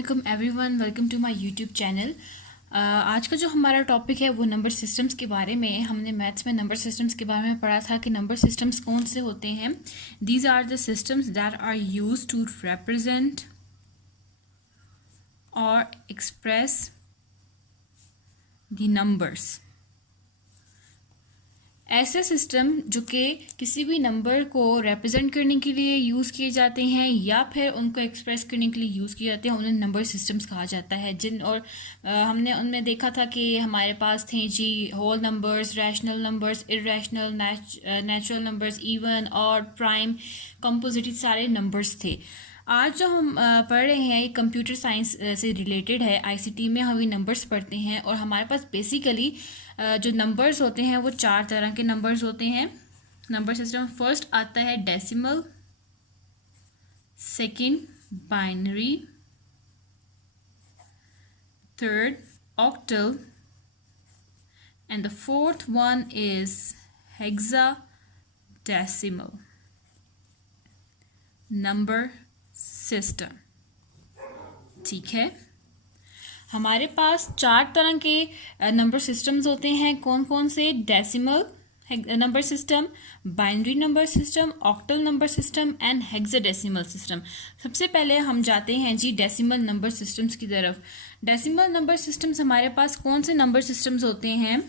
अस्सलाम everyone, welcome to my YouTube channel. आज का जो हमारा टॉपिक है वो नंबर सिस्टम्स के बारे में। हमने मैथ्स में नंबर सिस्टम्स के बारे में पढ़ा था कि नंबर सिस्टम्स कौन से होते हैं। These are the systems that are used to represent और एक्सप्रेस द नंबर्स। ऐसे सिस्टम जो कि किसी भी नंबर को रिप्रेजेंट करने के लिए यूज़ किए जाते हैं या फिर उनको एक्सप्रेस करने के लिए यूज़ किए जाते हैं, उन्हें नंबर सिस्टम्स कहा जाता है। हमने उनमें देखा था कि हमारे पास थे जी whole numbers, rational numbers, irrational, natural numbers, even, odd, prime, composite, सारे नंबर्स थे। आज जो हम पढ़ रहे हैं ये कंप्यूटर साइंस से रिलेटेड है। आईसीटी में हम ये नंबर्स पढ़ते हैं और हमारे पास बेसिकली जो नंबर्स होते हैं वो 4 तरह के नंबर्स होते हैं। नंबर सिस्टम फर्स्ट आता है decimal, second binary, third octal and the fourth one is hexadecimal number system. ठीक है, हमारे पास 4 तरह के नंबर सिस्टम्स होते हैं। कौन कौन से? Decimal number system, binary number system, octal number system and hexadecimal system. सबसे पहले हम जाते हैं जी डेसिमल नंबर सिस्टम्स की तरफ। डेसिमल नंबर सिस्टम्स हमारे पास कौन से नंबर सिस्टम्स होते हैं?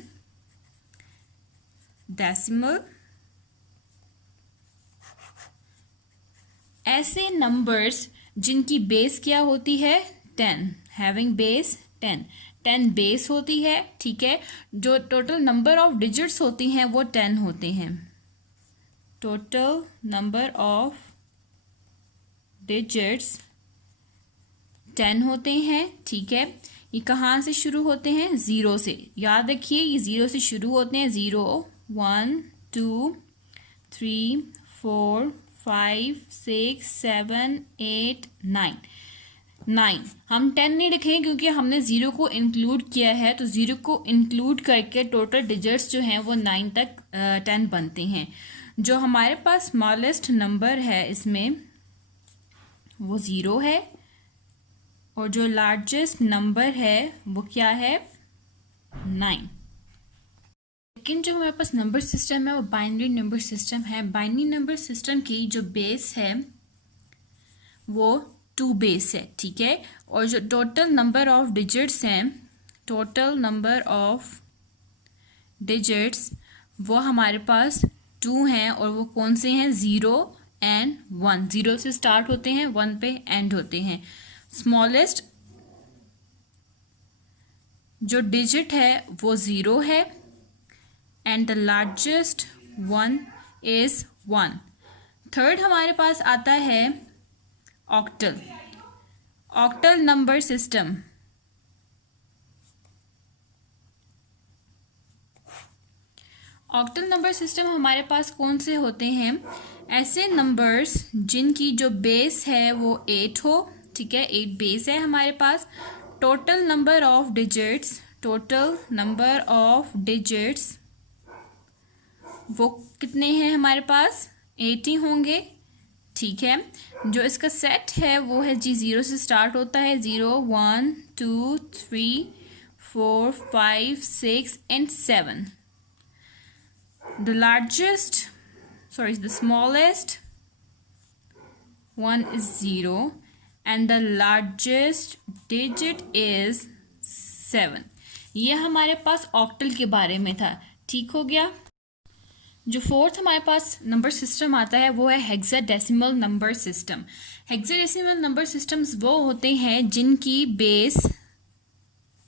डेसिमल ऐसे नंबर्स जिनकी बेस क्या होती है? 10, हैविंग बेस 10 बेस होती है। ठीक है, जो टोटल नंबर ऑफ डिजिट्स होती हैं वो 10 होते हैं। टोटल नंबर ऑफ डिजिट्स 10 होते हैं। ठीक है, ये कहाँ से शुरू होते हैं? 0 से। याद रखिए ये 0 से शुरू होते हैं। 0, 1, 2, 3, 4, 5, 6, 7, 8, 9। हम 10 नहीं लिखेंगे क्योंकि हमने 0 को इंक्लूड किया है, तो 0 को इंक्लूड करके टोटल डिजिट्स जो हैं वो 9 तक 10 बनते हैं। जो हमारे पास स्मॉलेस्ट नंबर है इसमें वो 0 है और जो लार्जेस्ट नंबर है वो क्या है? 9। लेकिन जो हमारे पास नंबर सिस्टम है वो बाइनरी नंबर सिस्टम है। बाइनरी नंबर सिस्टम की जो बेस है वो 2 बेस है। ठीक है, और जो टोटल नंबर ऑफ डिजिट्स हैं, टोटल नंबर ऑफ डिजिट्स वो हमारे पास 2 हैं और वो कौन से हैं? 0 एंड 1। 0 से स्टार्ट होते हैं, 1 पे एंड होते हैं। स्मॉलेस्ट जो डिजिट है वो 0 है and the largest one is 1। Third हमारे पास आता है octal. Octal number system. Octal number system हमारे पास कौन से होते हैं? ऐसे नंबर्स जिनकी जो बेस है वो 8 हो। ठीक है, 8 बेस है हमारे पास। Total number of digits, total number of digits वो कितने हैं हमारे पास? 80 होंगे। ठीक है, जो इसका सेट है वो है जी 0 से स्टार्ट होता है। 0, 1, 2, 3, 4, 5, 6 and 7। the smallest one is 0 and the largest digit is 7। ये हमारे पास ऑक्टल के बारे में था। ठीक हो गया। जो फोर्थ हमारे पास नंबर सिस्टम आता है वो है hexadecimal number system. Hexadecimal number systems वो होते हैं जिनकी बेस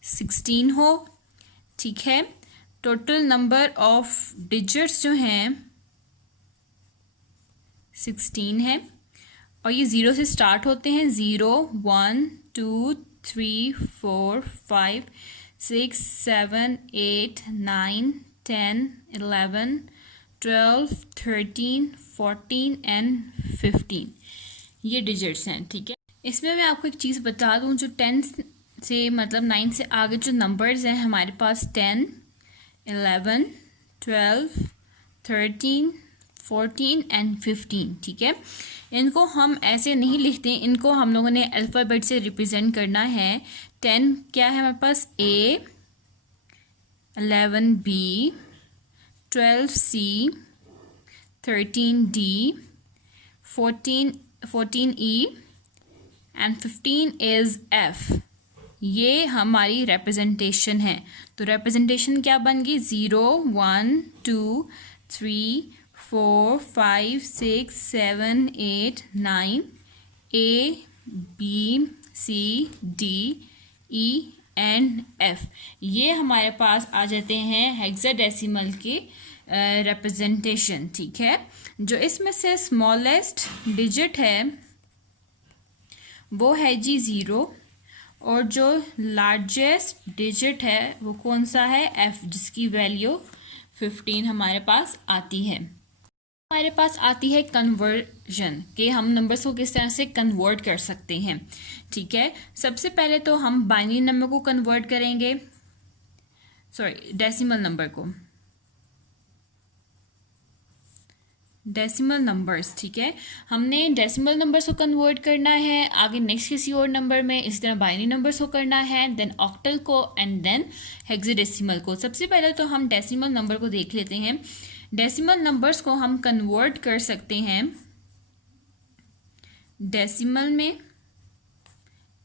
16 हो। ठीक है, टोटल नंबर ऑफ डिजिट्स जो हैं 16 है और ये 0 से स्टार्ट होते हैं। 0, 1, 2, 3, 4, 5, 6, 7, 8, 9, 10, 11, 12, 13, 14 एंड 15 ये डिजिट्स हैं। ठीक है, इसमें मैं आपको एक चीज़ बता दूं, जो 10 से मतलब 9 से आगे जो नंबर्स हैं हमारे पास 10, 11, 12, 13, 14 एंड 15, ठीक है। इनको हम ऐसे नहीं लिखते, इनको हम लोगों ने अल्फ़ाबेट से रिप्रेजेंट करना है। 10 क्या है हमारे पास, A, 11 B, 12 C, 13 D, 14 E and 15 is F। ये हमारी रिप्रेजेंटेशन है। तो रिप्रेजेंटेशन क्या बन गई, 0 1 2 3 4 5 6 7 8 9 A B C D E and F। ये हमारे पास आ जाते हैं हेक्साडेसिमल के रिप्रेजेंटेशन, ठीक है। जो इसमें से स्मॉलेस्ट डिजिट है वो है जी 0, और जो लार्जेस्ट डिजिट है वो कौन सा है, F, जिसकी वैल्यू 15 हमारे पास आती है। हमारे पास आती है कन्वर्जन, कि हम नंबर्स को किस तरह से कन्वर्ट कर सकते हैं, ठीक है। सबसे पहले तो हम बाइनरी नंबर को कन्वर्ट करेंगे, डेसिमल नंबर को, डेसिमल नंबर्स, ठीक है। हमने डेसिमल नंबर्स को कन्वर्ट करना है, आगे नेक्स्ट किसी और नंबर में, इसी तरह बाइनरी नंबर्स को करना है, देन ऑक्टल को एंड देन हेक्साडेसिमल को। सबसे पहले तो हम डेसिमल नंबर को देख लेते हैं। डेसिमल नंबर्स को हम कन्वर्ट कर सकते हैं डेसिमल में,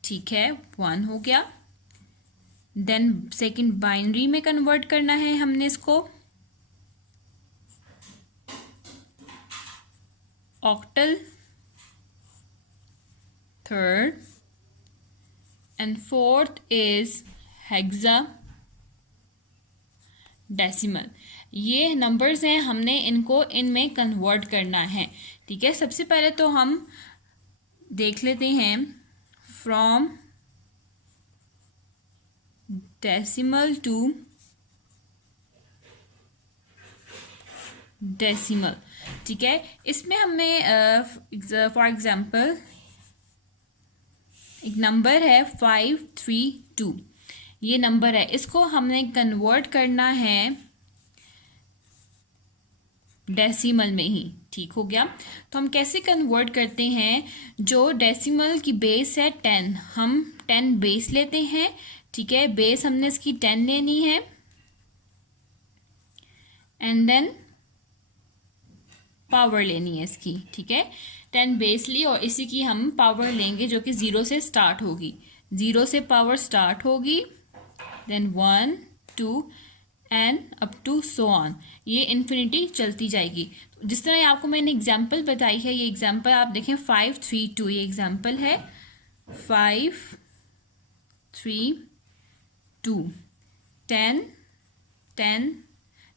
ठीक है, 1 हो गया। देन सेकंड बाइनरी में कन्वर्ट करना है हमने इसको, octal, third, and fourth is hexa decimal. ये नंबर्स हैं, हमने इनको इनमें कन्वर्ट करना है, ठीक है। सबसे पहले तो हम देख लेते हैं फ्रॉम डेसिमल टू डेसिमल, ठीक है। इसमें हमने फॉर एग्जांपल एक नंबर है 532, ये नंबर है, इसको हमने कन्वर्ट करना है डेसिमल में ही, ठीक हो गया। तो हम कैसे कन्वर्ट करते हैं, जो डेसिमल की बेस है 10, हम 10 बेस लेते हैं, ठीक है। बेस हमने इसकी 10 लेनी है, एंड देन पावर लेनी है इसकी, ठीक है। 10 बेस ली और इसी की हम पावर लेंगे जो कि 0 से स्टार्ट होगी, 0 से पावर स्टार्ट होगी, then 1 2 and up to so on, ये इन्फिनिटी चलती जाएगी। तो जिस तरह आपको मैंने एग्जाम्पल बताई है, ये एग्जाम्पल आप देखें 5 3 2, ये एग्जाम्पल है 5 3 2, 10 10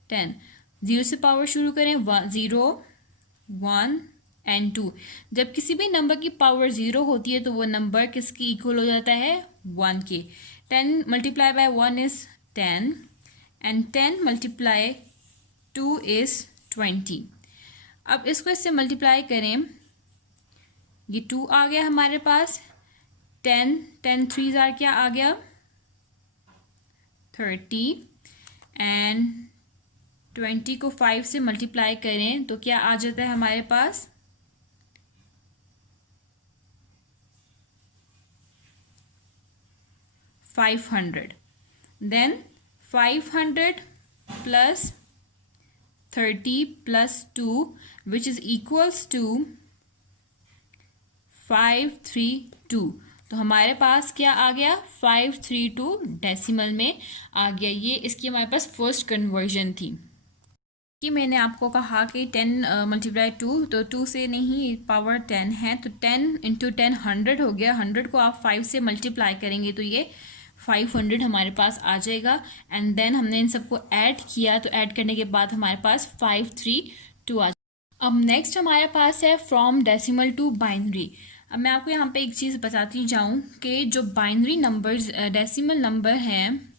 10, 0 से पावर शुरू करें, 0 1 एंड 2। जब किसी भी नंबर की पावर 0 होती है तो वो नंबर किसकी इक्वल हो जाता है, 1 के। 10 multiply by 1 is 10 and 10 multiply 2 is 20। अब इसको इससे मल्टीप्लाई करें, ये 2 आ गया हमारे पास, 10 10 3 जार क्या आ गया, 30, एंड 20 को 5 से मल्टीप्लाई करें तो क्या आ जाता है हमारे पास, 500। Then 500 plus 30 plus 2 which is equals to 532। तो हमारे पास क्या आ गया, 532 डेसिमल में आ गया। ये इसकी हमारे पास फर्स्ट कन्वर्जन थी कि मैंने आपको कहा कि 10 मल्टीप्लाई 2, तो 2 से नहीं, पावर 10 है, तो 10 इंटू 10 100 हो गया। 100 को आप 5 से मल्टीप्लाई करेंगे तो ये 500 हमारे पास आ जाएगा। एंड देन हमने इन सबको ऐड किया, तो ऐड करने के बाद हमारे पास 532 आ जाएगा। अब नेक्स्ट हमारे पास है फ्रॉम डेसिमल टू बाइनरी। अब मैं आपको यहाँ पे एक चीज़ बताती जाऊँ कि जो बाइनरी नंबर्स डेसिमल नंबर हैं,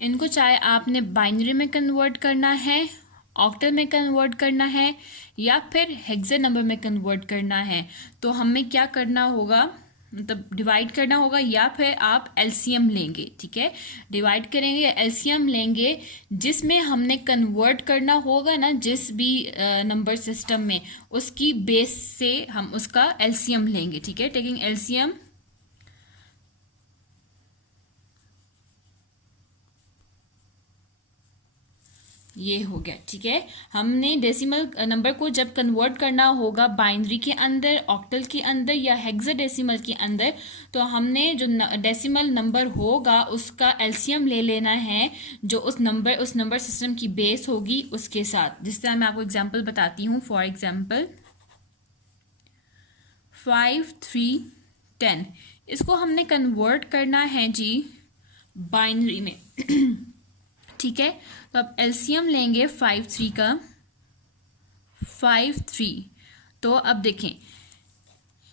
इनको चाहे आपने बाइनरी में कन्वर्ट करना है, ऑक्टल में कन्वर्ट करना है, या फिर हेक्सा नंबर में कन्वर्ट करना है, तो हमें क्या करना होगा, मतलब डिवाइड करना होगा, या फिर आप एलसीएम लेंगे, ठीक है। डिवाइड करेंगे या एलसीएम लेंगे, जिसमें हमने कन्वर्ट करना होगा ना जिस भी नंबर सिस्टम में, उसकी बेस से हम उसका एलसीएम लेंगे, ठीक है। टेकिंग एलसीएम, ये हो गया, ठीक है। हमने डेसिमल नंबर को जब कन्वर्ट करना होगा बाइनरी के अंदर, ऑक्टल के अंदर या हेक्साडेसिमल के अंदर, तो हमने जो डेसिमल नंबर होगा उसका एलसीएम ले लेना है, जो उस नंबर सिस्टम की बेस होगी उसके साथ। जिस तरह मैं आपको एग्जांपल बताती हूँ। फॉर एग्जांपल 5 3 10, इसको हमने कन्वर्ट करना है जी बाइनरी में ठीक है। तो अब एलसीएम लेंगे 5 3 का, 5 3। तो अब देखें,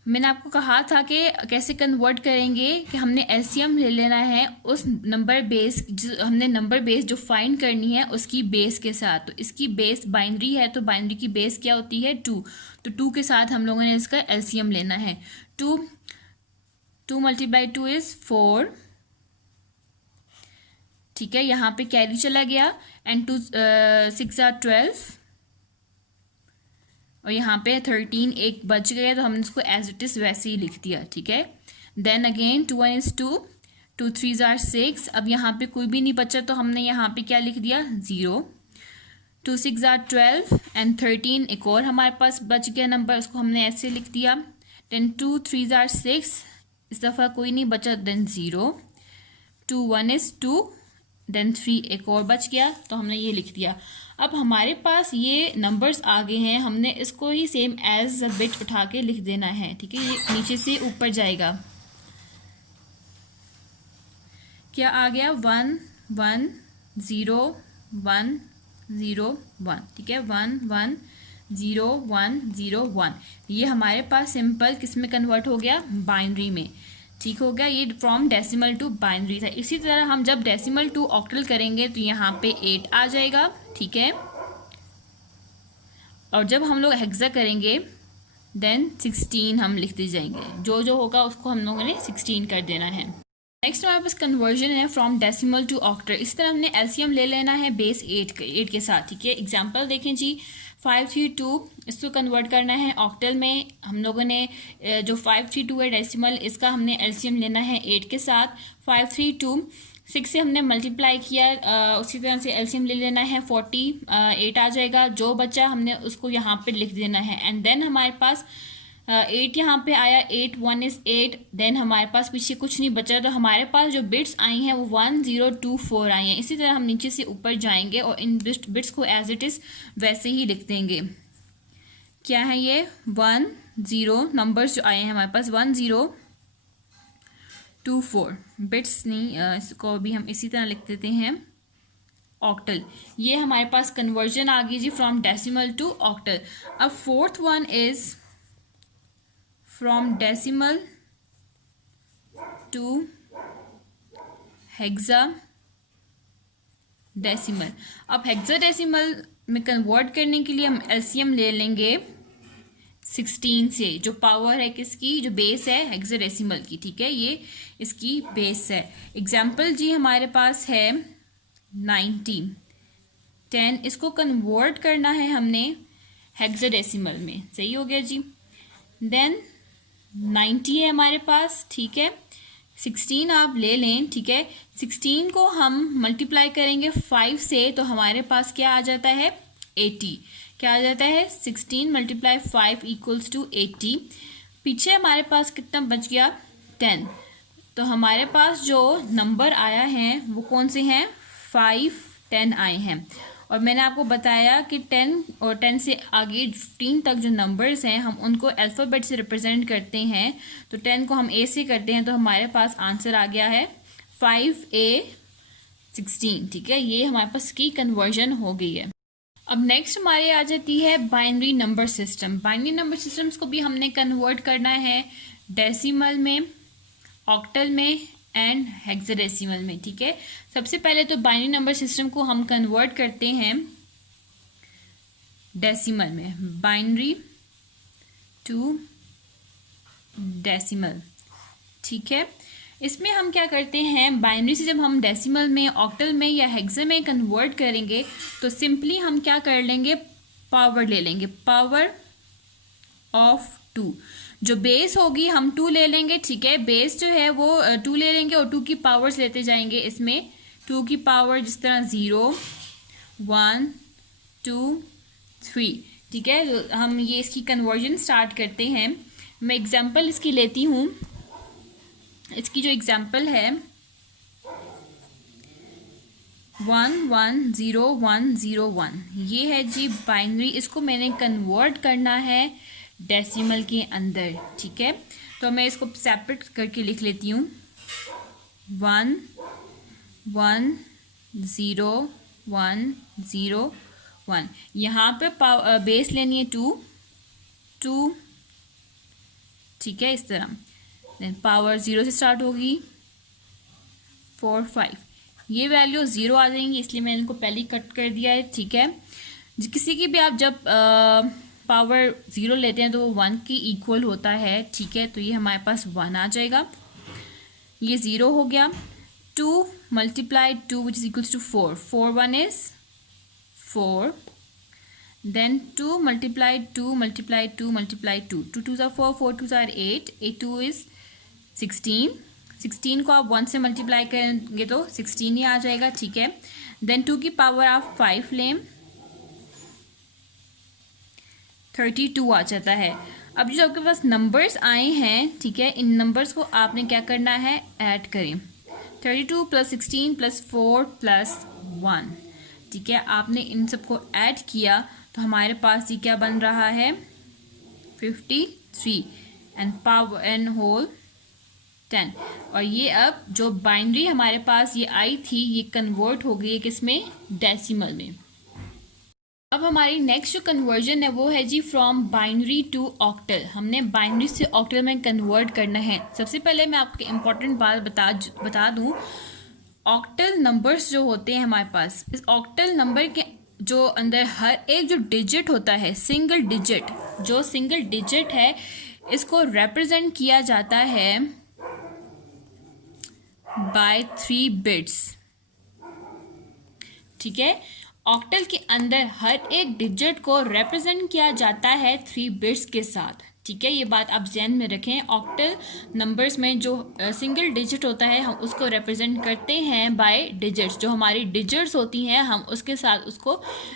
मैंने आपको कहा था कि कैसे कन्वर्ट करेंगे, कि हमने एलसीएम ले लेना है उस नंबर बेस, जो हमने नंबर बेस जो फाइंड करनी है उसकी बेस के साथ। तो इसकी बेस बाइनरी है, तो बाइनरी की बेस क्या होती है 2, तो 2 के साथ हम लोगों ने इसका एलसीएम लेना है। 2 × 2 इज 4, ठीक है। यहाँ पे कैरी चला गया, एंड 2 6 are 12, और यहाँ पे 13 एक बच गया, तो हमने इसको एज इट इज वैसे ही लिख दिया, ठीक है। देन अगेन 2 1 is 2, 2 3 are 6, अब यहाँ पे कोई भी नहीं बचा, तो हमने यहाँ पे क्या लिख दिया 0। 2 6 are 12, एंड 13 एक और हमारे पास बच गया नंबर, उसको हमने ऐसे लिख दिया। देन 2 3 are 6, इस दफ़ा कोई नहीं बचा, देन 0। 2 1 is 2, देन 3 एक और बच गया, तो हमने ये लिख दिया। अब हमारे पास ये नंबर्स आ गए हैं, हमने इसको ही सेम एज अ बिट उठा के लिख देना है, ठीक है। ये नीचे से ऊपर जाएगा, क्या आ गया 1 1 0 1 0 1, ठीक है। 1 1 0 1 0 1, ये हमारे पास सिंपल किस में कन्वर्ट हो गया, बाइनरी में, ठीक हो गया। ये फ्रॉम डेसिमल टू बाइनरी था। इसी तरह हम जब डेसिमल टू ऑक्टल करेंगे तो यहाँ पे 8 आ जाएगा, ठीक है। और जब हम लोग हेक्सा करेंगे देन 16 हम लिखते जाएंगे, जो जो होगा उसको हम लोगों ने 16 कर देना है। नेक्स्ट हमारे पास कन्वर्जन है फ्रॉम डेसिमल टू ऑक्टल। इस तरह हमने एलसीएम ले लेना है बेस 8 के साथ, ठीक है। एग्जाम्पल देखें जी, 5 3 2, इसको कन्वर्ट करना है ऑक्टल में। हम लोगों ने जो 5 3 2 है डेसिमल, इसका हमने एलसीएम लेना है 8 के साथ। 5 3 2 6 से हमने मल्टीप्लाई किया, उसी तरह से एलसीएम ले लेना है 48 आ जाएगा, जो बच्चा हमने उसको यहाँ पे लिख देना है। एंड देन हमारे पास 8 यहाँ पे आया, 8 1 is 8, देन हमारे पास पीछे कुछ नहीं बचा, तो हमारे पास जो बिट्स आई हैं वो 1 0 2 4 आई हैं। इसी तरह हम नीचे से ऊपर जाएंगे और इन बिट्स को एज इट इज़ वैसे ही लिख देंगे। क्या है ये 1 0 नंबर्स जो आए हैं हमारे पास 1 0 2 4 बिट्स नहीं, इसको भी हम इसी तरह लिख देते हैं ऑक्टल। ये हमारे पास कन्वर्जन आ गई जी फ्रॉम डेसिमल टू ऑक्टल। अब fourth one is from decimal to hexadecimal. अब हेक्सा डेसिमल में कन्वर्ट करने के लिए हम एलसीएम ले लेंगे 16 से, जो पावर है किसकी, जो बेस है हेक्साडेसिमल की, ठीक है। ये इसकी बेस है। एग्जाम्पल जी हमारे पास है 90 10, इसको कन्वर्ट करना है हमने हेक्साडेसिमल में, सही हो गया जी। देन 90 है हमारे पास, ठीक है। 16 आप ले लें, ठीक है। 16 को हम मल्टीप्लाई करेंगे 5 से, तो हमारे पास क्या आ जाता है 80। क्या आ जाता है 16 × 5 = 80। पीछे हमारे पास कितना बच गया 10। तो हमारे पास जो नंबर आया है वो कौन से हैं 5 10 आए हैं। और मैंने आपको बताया कि 10 और 10 से आगे 15 तक जो नंबर्स हैं हम उनको अल्फ़ाबेट से रिप्रेजेंट करते हैं। तो 10 को हम ए से करते हैं, तो हमारे पास आंसर आ गया है 5A 16, ठीक है। ये हमारे पास की कन्वर्जन हो गई है। अब नेक्स्ट हमारे आ जाती है binary number system. Binary number systems को भी हमने कन्वर्ट करना है डेसिमल में, ऑक्टल में एंड हेक्साडेसिमल में, ठीक है। सबसे पहले तो बाइनरी नंबर सिस्टम को हम कन्वर्ट करते हैं डेसिमल में, बाइनरी टू डेसिमल, ठीक है। इसमें हम क्या करते हैं, बाइनरी से जब हम डेसिमल में, ऑक्टल में या हेक्सा में कन्वर्ट करेंगे तो सिंपली हम क्या कर लेंगे, पावर ले लेंगे, पावर ऑफ 2। जो बेस होगी हम 2 ले लेंगे, ठीक है। बेस जो है वो 2 ले लेंगे और 2 की पावर्स लेते जाएंगे। इसमें 2 की पावर जिस तरह 0, 1, 2, 3, ठीक है। तो हम ये इसकी कन्वर्जन स्टार्ट करते हैं। मैं एग्जांपल इसकी लेती हूँ। इसकी जो एग्जांपल है 1 1 0 1 0 1, ये है जी बाइनरी। इसको मैंने कन्वर्ट करना है डेसिमल के अंदर, ठीक है। तो मैं इसको सेपरेट करके लिख लेती हूँ। 1 1 0 1 0 1। यहाँ पे बेस लेनी है 2 2, ठीक है, इस तरह। देन पावर 0 से स्टार्ट होगी, 4 5। ये वैल्यू 0 आ जाएंगी, इसलिए मैंने इनको पहले ही कट कर दिया है, ठीक है। किसी की भी आप जब पावर 0 लेते हैं तो वो 1 की इक्वल होता है, ठीक है। तो ये हमारे पास 1 आ जाएगा, ये 0 हो गया। 2 × 2 which is equals to 4, 4 1 is 4। Then 2 × 2 × 2 × 2, 2 2s are 4, 4 2s are 8, 8 2 is 16। 16 को आप 1 से मल्टीप्लाई करेंगे तो 16 ही आ जाएगा, ठीक है। देन 2 की पावर आप 5 लें, 32 आ जाता है। अब जो आपके पास नंबर्स आए हैं, ठीक है, इन नंबर्स को आपने क्या करना है, ऐड करें। 32 + 16 + 4 + 1, ठीक है। आपने इन सबको ऐड किया तो हमारे पास ये क्या बन रहा है, 53 एंड पावर एन होल 10। और ये अब जो बाइनरी हमारे पास ये आई थी, ये कन्वर्ट हो गई है किसमें, डेसिमल में। अब हमारी नेक्स्ट जो कन्वर्जन है वो है जी फ्रॉम बाइनरी टू ऑक्टल। हमने बाइनरी से ऑक्टल में कन्वर्ट करना है। सबसे पहले मैं आपको इम्पॉर्टेंट बात बता दूं, ऑक्टल नंबर्स जो होते हैं हमारे पास, इस ऑक्टल नंबर के जो अंदर हर एक जो डिजिट होता है, सिंगल डिजिट, जो सिंगल डिजिट है, इसको रिप्रेजेंट किया जाता है बाय 3 बिट्स, ठीक है। ऑक्टल के अंदर हर एक डिजिट को रिप्रेजेंट किया जाता है 3 बिट्स के साथ, ठीक है। ये बात आप ध्यान में रखें। ऑक्टल नंबर्स में जो सिंगल डिजिट होता है, हम उसको रिप्रेजेंट करते हैं बाय डिजिट्स। जो हमारी डिजिट्स होती हैं, हम उसके साथ उसको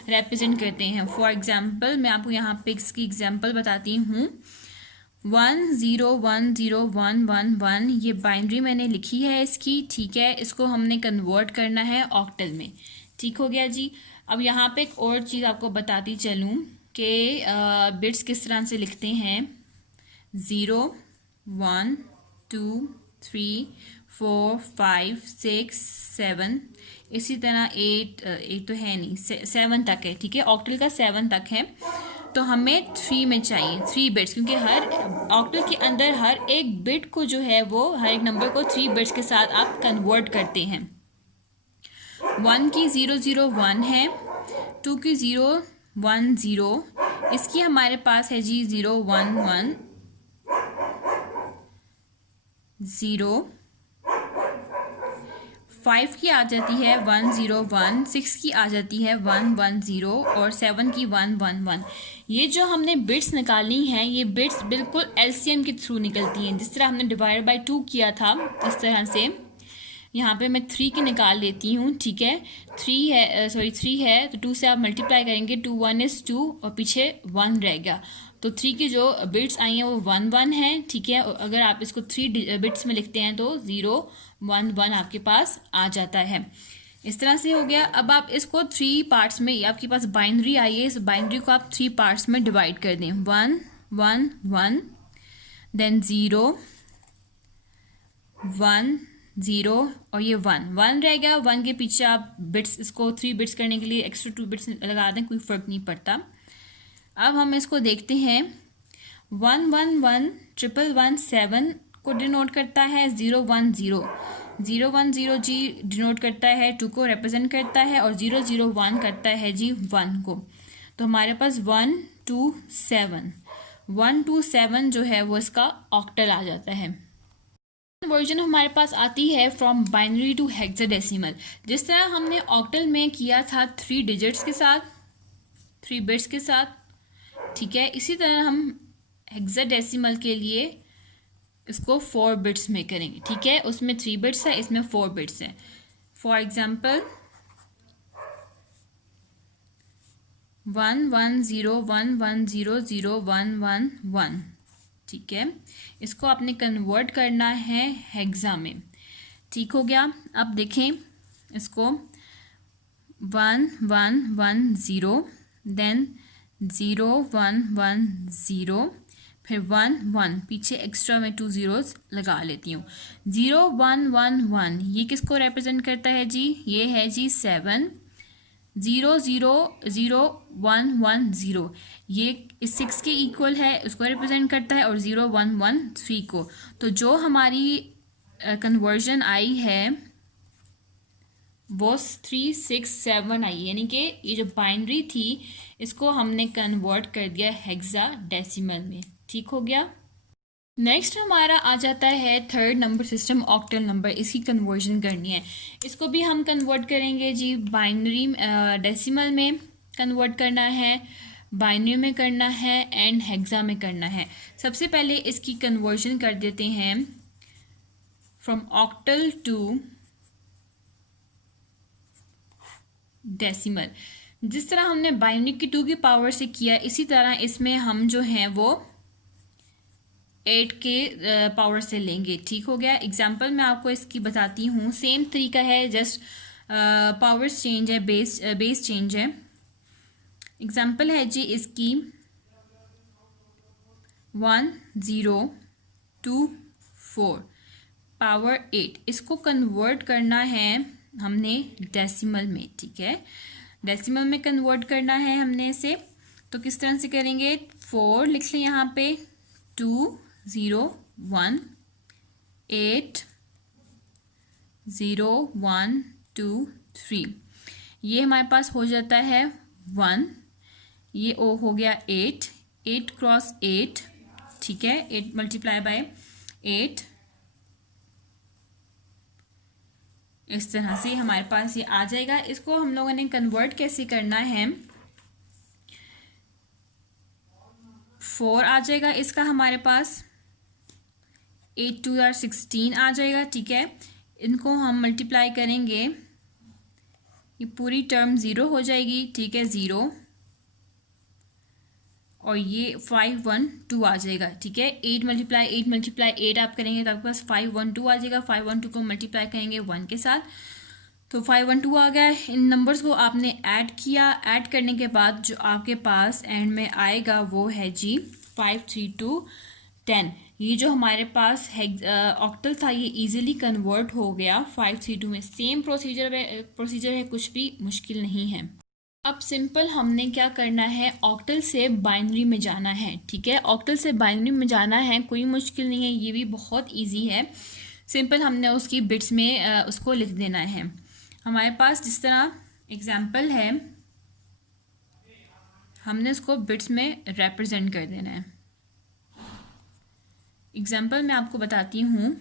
रिप्रेजेंट करते हैं। फॉर एग्जांपल मैं आपको यहाँ पे इसकी एग्जांपल बताती हूँ। 1 0 1 0 1 1 1, ये बाइनरी मैंने लिखी है इसकी, ठीक है। इसको हमने कन्वर्ट करना है ऑक्टल में, ठीक हो गया जी। अब यहाँ पे एक और चीज़ आपको बताती चलूँ कि बिट्स किस तरह से लिखते हैं। 0 1 2 3 4 5 6 7, इसी तरह 8 तो है नहीं, 7 तक है, ठीक है। ऑक्टल का 7 तक है, तो हमें 3 में चाहिए 3 बिट्स, क्योंकि हर ऑक्टल के अंदर हर एक बिट को जो है वो, हर एक नंबर को 3 बिट्स के साथ आप कन्वर्ट करते हैं। 1 की 0 0 1 है, 2 की 0 1 0, इसकी हमारे पास है जी 0 1 1 0, 5 की आ जाती है 1 0 1, 6 की आ जाती है 1 1 0 और 7 की 1 1 1। ये जो हमने बिट्स निकालनी हैं, ये बिट्स बिल्कुल एलसीएम के थ्रू निकलती हैं। जिस तरह हमने डिवाइड बाय 2 किया था, इस तरह से यहाँ पे मैं 3 की निकाल लेती हूँ, ठीक है। 3 है तो 2 से आप मल्टीप्लाई करेंगे, 2 1 is 2 और पीछे 1 रह गया, तो 3 की जो बिट्स आई हैं वो 1 1 है, ठीक है। अगर आप इसको 3 बिट्स में लिखते हैं तो 0 1 1 आपके पास आ जाता है। इस तरह से हो गया। अब आप इसको 3 पार्ट्स में, आपके पास बाइनरी आई है, इस बाइनरी को आप 3 पार्ट्स में डिवाइड कर दें। 1 1 1, देन 0 1 0 और ये 1 1 रह गया। 1 के पीछे आप बिट्स, इसको 3 बिट्स करने के लिए एक्स्ट्रा 2 बिट्स लगा दें, कोई फ़र्क नहीं पड़ता। अब हम इसको देखते हैं। 1 1 1 1 1 7 को डिनोट करता है, 0 1 0 0 1 0 जी डिनोट करता है 2 को रिप्रेजेंट करता है, और 0 0 1 करता है जी 1 को। तो हमारे पास 1 2 7 1 2 7 जो है वो इसका ऑक्टल आ जाता है। कन्वर्जन हमारे पास आती है फ्रॉम बाइनरी टू हेक्साडेसिमल। जिस तरह हमने ऑक्टल में किया था 3 डिजिट्स के साथ, 3 बिट्स के साथ, ठीक है, इसी तरह हम हेक्साडेसिमल के लिए इसको 4 बिट्स में करेंगे, ठीक है। उसमें 3 बिट्स है, इसमें 4 बिट्स है। फॉर एग्जाम्पल 110110011 ठीक है, इसको आपने कन्वर्ट करना है हेक्सा में, ठीक हो गया। अब देखें इसको 1110, देन 0110, फिर 11, पीछे एक्स्ट्रा में 2 zeros लगा लेती हूँ। 0111 ये किसको रिप्रेजेंट करता है जी? ये है जी 7, 000110 ये इस 6 के इक्वल है, उसको रिप्रेजेंट करता है, और 0113 को। तो जो हमारी कन्वर्जन आई है वो 367 आई, यानी कि ये जो बाइनरी थी इसको हमने कन्वर्ट कर दिया हेक्साडेसिमल में, ठीक हो गया। नेक्स्ट हमारा आ जाता है third number system, octal number. इसकी कन्वर्जन करनी है, इसको भी हम कन्वर्ट करेंगे जी बाइनरी डेसिमल में कन्वर्ट करना है, बाइनरी में करना है, एंड हेक्सा में करना है। सबसे पहले इसकी कन्वर्जन कर देते हैं फ्रॉम ऑक्टल टू डेसिमल। जिस तरह हमने बाइनरी की 2 की पावर से किया, इसी तरह इसमें हम जो हैं वो 8 के पावर से लेंगे, ठीक हो गया। एग्जाम्पल मैं आपको इसकी बताती हूँ, सेम तरीका है, जस्ट पावर्स चेंज है, बेस चेंज है। एग्जाम्पल है जी इसकी 1024 पावर 8, इसको कन्वर्ट करना है हमने डेसिमल में, ठीक है। डेसिमल में कन्वर्ट करना है हमने इसे, तो किस तरह से करेंगे? 4 लिख लें यहाँ पे, 2018012 ये हमारे पास हो जाता है 1, ये ओ हो गया 8 क्रॉस 8, ठीक है, 8 मल्टीप्लाई बाय 8, इस तरह से हमारे पास ये आ जाएगा। इसको हम लोगों ने कन्वर्ट कैसे करना है, 4 आ जाएगा इसका हमारे पास, 8 2 are 16 आ जाएगा, ठीक है। इनको हम मल्टीप्लाई करेंगे, ये पूरी टर्म 0 हो जाएगी, ठीक है, 0, और ये 512 आ जाएगा, ठीक है। 8 मल्टीप्लाई 8 आप करेंगे तो आपके पास 512 आ जाएगा। 512 को मल्टीप्लाई करेंगे 1 के साथ, तो 512 आ गया। इन नंबर्स को आपने ऐड किया, ऐड करने के बाद जो आपके पास एंड में आएगा वो है जी 53210। ये जो हमारे पास ऑक्टल था ये इजीली कन्वर्ट हो गया 532 में। सेम प्रोसीजर है, कुछ भी मुश्किल नहीं है। अब सिंपल हमने क्या करना है, ऑक्टल से बाइनरी में जाना है, ठीक है। ऑक्टल से बाइनरी में जाना है, कोई मुश्किल नहीं है, ये भी बहुत इजी है। सिंपल हमने उसकी बिट्स में उसको लिख देना है। हमारे पास जिस तरह एग्जाम्पल है, हमने उसको बिट्स में रिप्रेजेंट कर देना है। एग्जाम्पल मैं आपको बताती हूँ,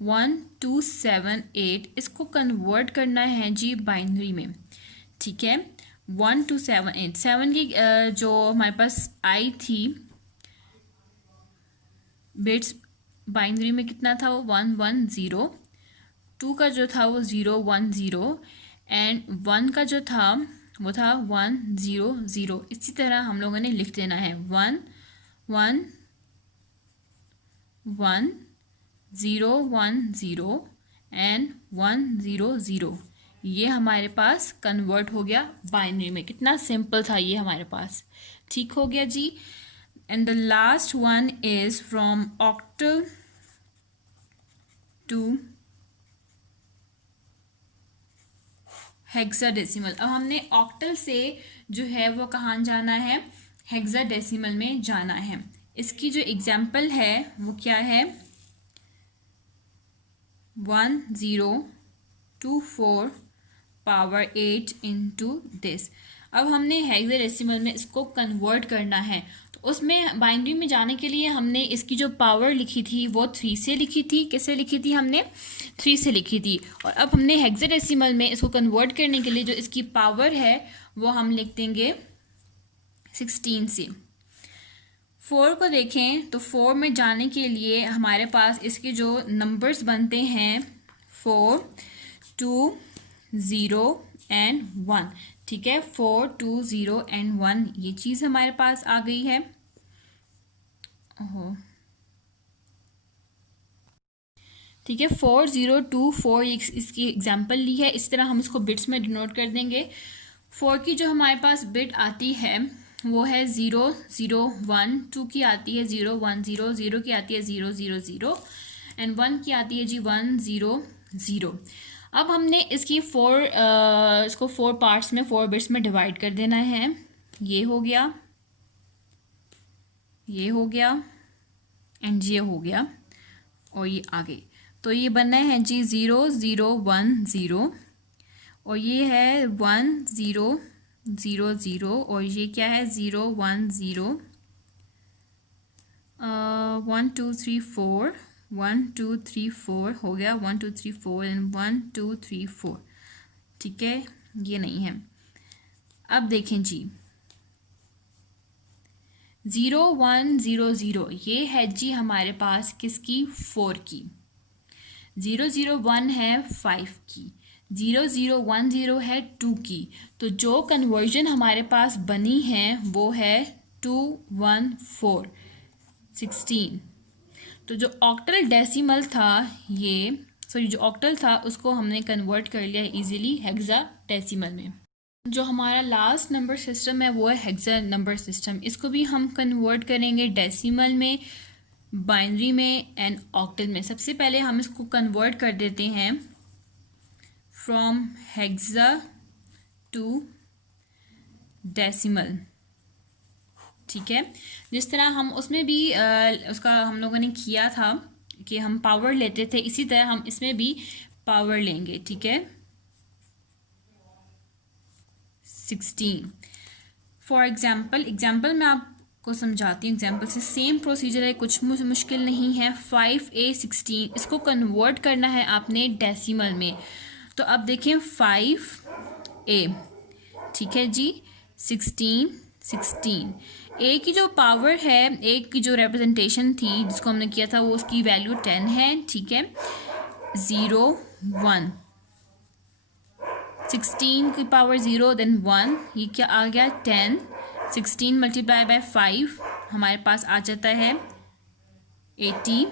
1278 इसको कन्वर्ट करना है जी बाइनरी में, ठीक है। 1278 7 की जो हमारे पास आई थी बिट्स बाइनरी में कितना था, वो 110, 2 का जो था वो 010, एंड 1 का जो था वो था 100। इसी तरह हम लोगों ने लिख देना है 1 1 1 0 1 0 एंड 100। ये हमारे पास कन्वर्ट हो गया बाइनरी में। कितना सिंपल था ये हमारे पास, ठीक हो गया जी। And the last one is from octal to hexadecimal. अब हमने ऑक्टल से जो है वो कहाँ जाना है, हेक्साडेसिमल में जाना है। इसकी जो एग्जाम्पल है वो क्या है, 1024 पावर 8 इंटू दिस। अब हमने हेक्साडेसिमल में इसको कन्वर्ट करना है, तो उसमें बाइनरी में जाने के लिए हमने इसकी जो पावर लिखी थी वो 3 से लिखी थी। किससे लिखी थी? हमने 3 से लिखी थी। और अब हमने हेक्साडेसिमल में इसको कन्वर्ट करने के लिए जो इसकी पावर है वो हम लिख देंगे 16 से। 4 को देखें तो 4 में जाने के लिए हमारे पास इसके जो नंबर्स बनते हैं 4, 2, 0 एंड 1। ठीक है, 4, 2, 0 एंड 1 ये चीज़ हमारे पास आ गई है। ओहो, ठीक है, 4, 0, 2, 4 इसकी एग्जाम्पल ली है। इस तरह हम इसको बिट्स में डिनोट कर देंगे। 4 की जो हमारे पास बिट आती है वो है 0, 0, 1, 2 की आती है 0, 1, 0, 0 की आती है 0, 0, 0 एंड 1 की आती है जी 1, 0, 0। अब हमने इसकी इसको 4 पार्ट्स में 4 बिट्स में डिवाइड कर देना है। ये हो गया, ये हो गया एंड ये हो गया और ये आगे। तो ये बनना है जी 0, 0, 1, 0 और ये है 1, 0, 0, 0 और ये क्या है 0, 1, 0, 1, 2, 3, 4, 1, 2, 3, 4 हो गया, 1, 2, 3, 4 एंड 1, 2, 3, 4। ठीक है, ये नहीं है। अब देखें जी 0, 1, 0, 0 ये है जी हमारे पास किसकी? 4 की। 0, 0, 1 है 5 की। 0, 0, 1, 0 है 2 की। तो जो कन्वर्जन हमारे पास बनी है वो है 2, 1, 4, 16। तो जो ऑक्टल डेसिमल था जो ऑक्टल था उसको हमने कन्वर्ट कर लिया इजीली हेक्साडेसिमल में। जो हमारा लास्ट नंबर सिस्टम है वो है हेक्सा नंबर सिस्टम। इसको भी हम कन्वर्ट करेंगे डेसिमल में, बाइनरी में एंड ऑक्टल में। सबसे पहले हम इसको कन्वर्ट कर देते हैं फ्रॉम हेक्सा टू डेसिमल। ठीक है, जिस तरह हम उसमें भी उसका हम लोगों ने किया था कि हम पावर लेते थे, इसी तरह हम इसमें भी पावर लेंगे। ठीक है, 16 फॉर एग्जाम्पल मैं आपको समझाती हूँ। एग्जाम्पल से सेम प्रोसीजर है, कुछ मुश्किल नहीं है। 5a 16 इसको कन्वर्ट करना है आपने डेसिमल में। तो अब देखें 5a, ठीक है जी, 16 ए की जो पावर है, ए की जो रिप्रेजेंटेशन थी जिसको हमने किया था वो उसकी वैल्यू 10 है। ठीक है, 0, 1, 16 की पावर 0 देन 1, ये क्या आ गया 10। 16 मल्टीप्लाई बाय 5 हमारे पास आ जाता है 80।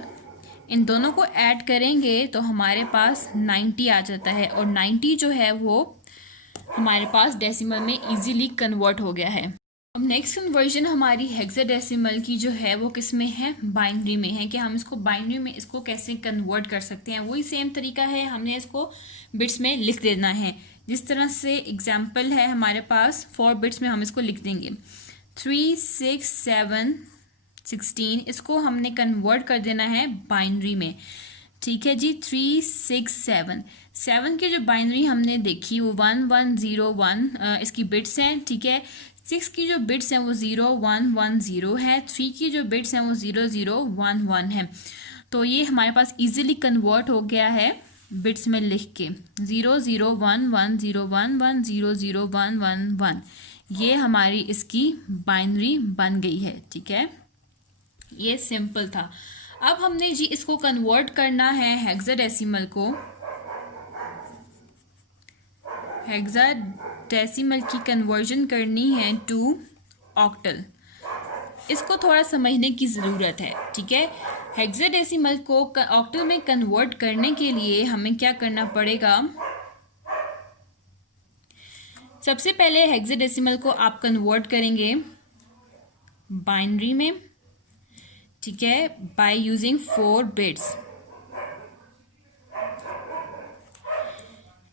इन दोनों को ऐड करेंगे तो हमारे पास 90 आ जाता है और 90 जो है वो हमारे पास डेसिमल में इजीली कन्वर्ट हो गया है। अब नेक्स्ट कन्वर्जन हमारी हेक्साडेसिमल की जो है वो किस में है? बाइनरी में है कि हम इसको बाइनरी में इसको कैसे कन्वर्ट कर सकते हैं। वही सेम तरीका है, हमने इसको बिट्स में लिख देना है। जिस तरह से एग्जाम्पल है हमारे पास 4 बिट्स में हम इसको लिख देंगे 3, 6, 7, 16। इसको हमने कन्वर्ट कर देना है बाइनरी में। ठीक है जी, 3, 6, 7 की जो बाइनरी हमने देखी वो 1, 1, 0, 1 इसकी बिट्स हैं। ठीक है, 6 की जो बिट्स हैं वो 0, 1, 1, 0 है। 3 की जो बिट्स हैं वो 0, 0, 1, 1 है। तो ये हमारे पास इजीली कन्वर्ट हो गया है बिट्स में लिख के 0, 0, 1, 1, 0, 1, 1, 0, 0, 1, 1, 1। ये हमारी इसकी बाइनरी बन गई है। ठीक है, ये सिंपल था। अब हमने जी इसको कन्वर्ट करना है हेक्साडेसिमल को। हेक्साडेसिमल की कन्वर्जन करनी है टू ऑक्टल। इसको थोड़ा समझने की ज़रूरत है। ठीक है, हेक्साडेसिमल को ऑक्टल में कन्वर्ट करने के लिए हमें क्या करना पड़ेगा? सबसे पहले हेक्साडेसिमल को आप कन्वर्ट करेंगे बाइनरी में। ठीक है, by using 4 bits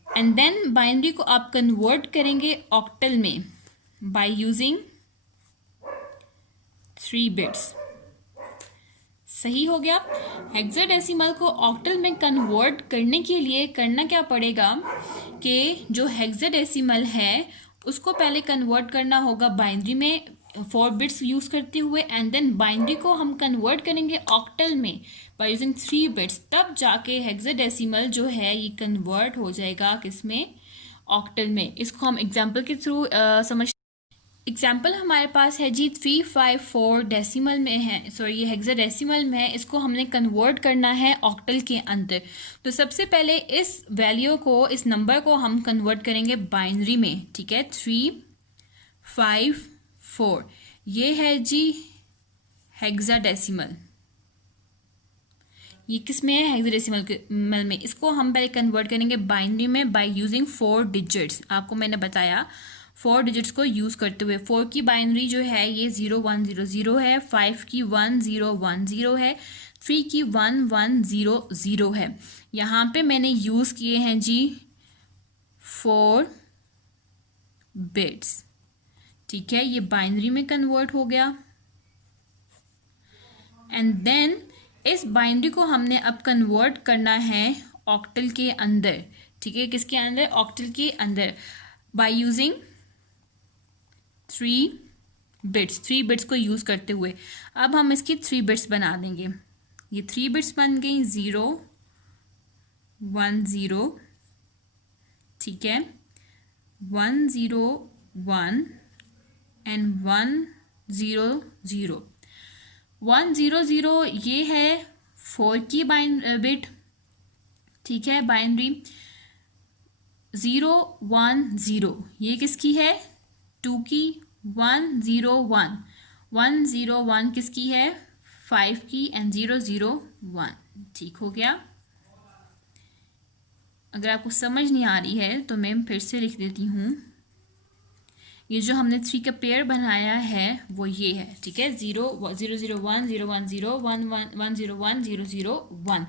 and then binary को आप कन्वर्ट करेंगे ऑक्टल में बाय यूजिंग 3 बिट्स। सही हो गया। हेक्साडेसिमल को ऑक्टल में कन्वर्ट करने के लिए करना क्या पड़ेगा कि जो हेक्साडेसिमल है उसको पहले कन्वर्ट करना होगा बाइनरी में 4 बिट्स यूज़ करते हुए, एंड देन बाइनरी को हम कन्वर्ट करेंगे ऑक्टल में बाय यूजिंग 3 बिट्स, तब जाके हेक्साडेसिमल जो है ये कन्वर्ट हो जाएगा किसमें, ऑक्टल में। इसको हम एग्जांपल के थ्रू समझ। एग्जाम्पल हमारे पास है जी 354 डेसिमल में है, सॉरी ये हेक्साडेसिमल में है, इसको हमने कन्वर्ट करना है ऑक्टल के अंदर। तो सबसे पहले इस वैल्यू को, इस नंबर को हम कन्वर्ट करेंगे बाइनरी में, ठीक है। 354 ये है जी हेक्साडेसिमल, ये किस में है, हेक्साडेसिमल में। इसको हम पहले कन्वर्ट करेंगे बाइनरी में बाय यूजिंग 4 डिजिट्स। आपको मैंने बताया 4 डिजिट्स को यूज़ करते हुए। 4 की बाइनरी जो है ये 0100 है, 5 की 1010 है, 3 की 1100 है। यहाँ पे मैंने यूज़ किए हैं जी 4 बिट्स, ठीक है। ये बाइनरी में कन्वर्ट हो गया, एंड देन इस बाइनरी को हमने अब कन्वर्ट करना है ऑक्टल के अंदर, ठीक है। किसके अंदर, ऑक्टल के अंदर, बाय यूजिंग 3 बिट्स को यूज़ करते हुए। अब हम इसकी 3 बिट्स बना देंगे। ये 3 बिट्स बन गई 0 1 0, ठीक है, 1 0 1 एंड 1 0 0। 1 0 0 ये है 4 की बिट, ठीक है, बाइनरी। 0 1 0 ये किसकी है, 2 की। 1 0 1 1 0 1 किसकी है, 5 की, एंड 0 0 1, ठीक हो गया। अगर आपको समझ नहीं आ रही है तो मैं फिर से लिख देती हूँ। ये जो हमने 3 का पेयर बनाया है वो ये है, ठीक है। 0 0 0 1 0 1 0 1 1 1 0 1 0 0 1,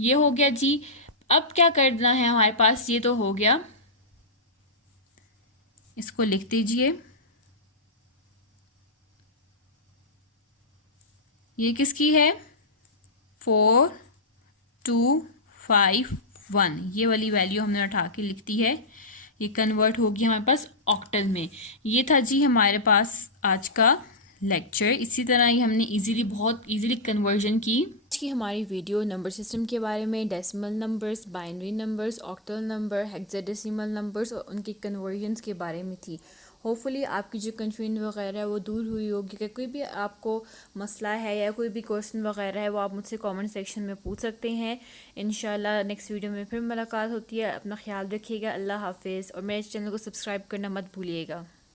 ये हो गया जी। अब क्या करना है हमारे पास, ये तो हो गया, इसको लिख दीजिए। ये किसकी है, 4 2 5 1, ये वाली वैल्यू हमने उठा के लिख दी है। ये कन्वर्ट होगी हमारे पास ऑक्टल में। ये था जी हमारे पास आज का लेक्चर। इसी तरह ही हमने बहुत इजीली कन्वर्जन की। आज की हमारी वीडियो नंबर सिस्टम के बारे में, decimal numbers, binary numbers, octal number, hexadecimal numbers और उनके कन्वर्जन्स के बारे में थी। होपफुली आपकी जो कन्फ्यूजन वगैरह है वो दूर हुई होगी। कि कोई भी आपको मसला है या कोई भी क्वेश्चन वगैरह है वो आप मुझसे कमेंट सेक्शन में पूछ सकते हैं। इंशाल्लाह नेक्स्ट वीडियो में फिर मुलाकात होती है। अपना ख्याल रखिएगा। अल्लाह हाफिज़, और मेरे चैनल को सब्सक्राइब करना मत भूलिएगा।